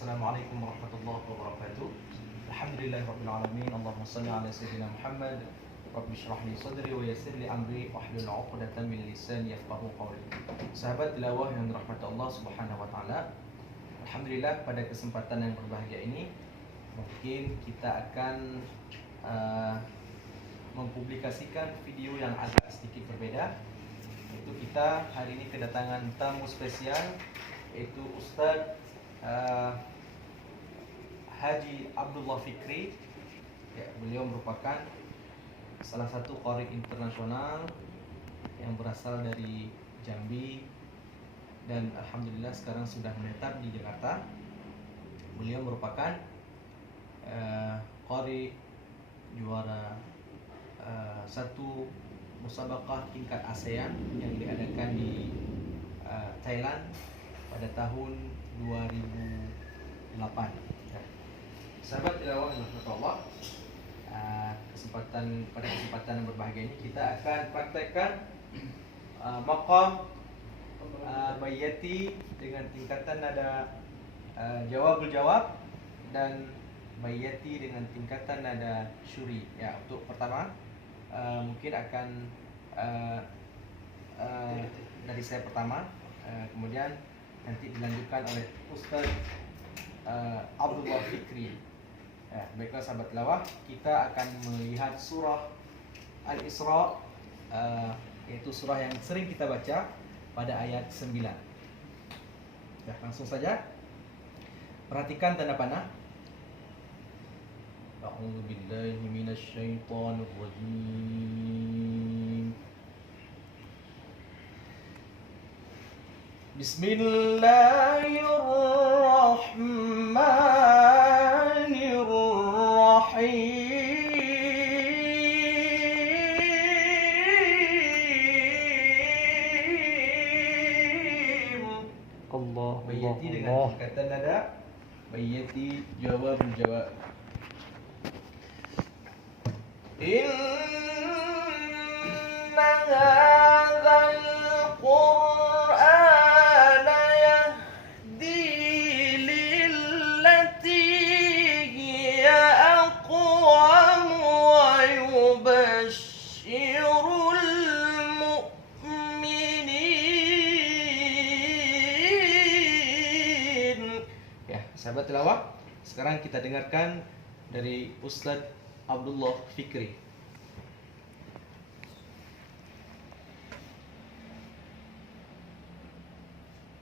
Assalamualaikum warahmatullahi wabarakatuh. Alhamdulillahirrabbilalamin. Allahumma salli ala sayyidina Muhammad. Rabbi syrah li sadri wa yassir li amri wahlul 'uqdatam min lisani yafqahu qawli. Sahabat tilawah yang dirahmati Allah Subhanahu wa taala. Alhamdulillah, pada kesempatan yang berbahagia ini mungkin kita akan mempublikasikan video yang agak sedikit berbeda. Itu kita hari ini kedatangan tamu spesial, yaitu Ustadz Haji Abdullah Fikri. Ya, beliau merupakan salah satu qari internasional yang berasal dari Jambi dan alhamdulillah sekarang sudah menetap di Jakarta. Beliau merupakan qari juara satu musabaqah tingkat ASEAN yang diadakan di Thailand pada tahun 2008. Ya. Sahabat tilawah yang Allah, pada kesempatan yang berbahagia ini kita akan praktekkan maqam bayyati dengan tingkatan nada jawabul jawab dan bayyati dengan tingkatan nada syuri. Ya, untuk pertama mungkin akan dari saya pertama, kemudian nanti dilanjutkan oleh Ustaz Abdullah Fikri. Ya, baiklah sahabat tilawah, kita akan melihat surah Al-Isra, yaitu surah yang sering kita baca pada ayat 9. Ya, langsung saja. Perhatikan tanda panah. A'udzu billahi minasyaitonir rajim. Bismillahirrahmanirrahim. Allah, Bayyati dengan Allah. tingkatan nada bayyati jawab jawab. Inna hadzal Qur'ana yahdi lillati hiya aqwam wa yubashshirul mu'minin. Ya, sahabat tilawah, sekarang kita dengarkan dari Ustadz Abdullah Fikri.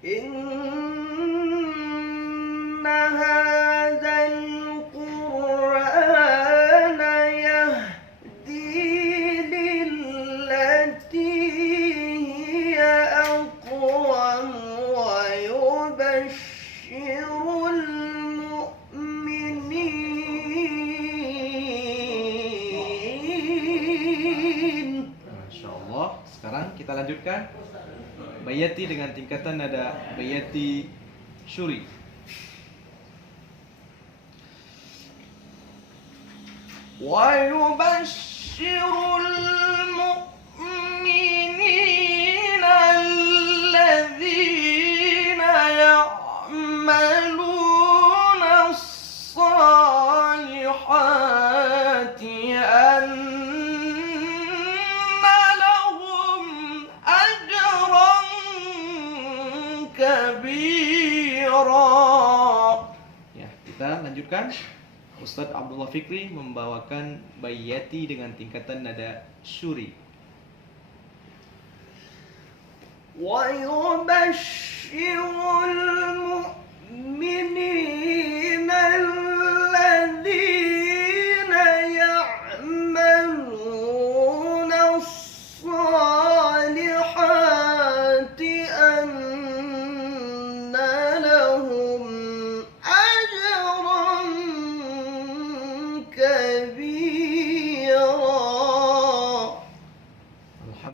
Inna hadzal Qur'ana yahdi lillati hiya aqwam wa yubashshirul mu'minin. Masya Allah. Sekarang kita lanjutkan bayyati dengan tingkatan nada bayyati syuri. Wa yubashshirul mu'minina alladzina ya'maluna as-salihati kabira. Ya, kita lanjutkan. Ustadz Abdullah Fikri membawakan bayyati dengan tingkatan nada syuri. Wa yubashshirul mu'minin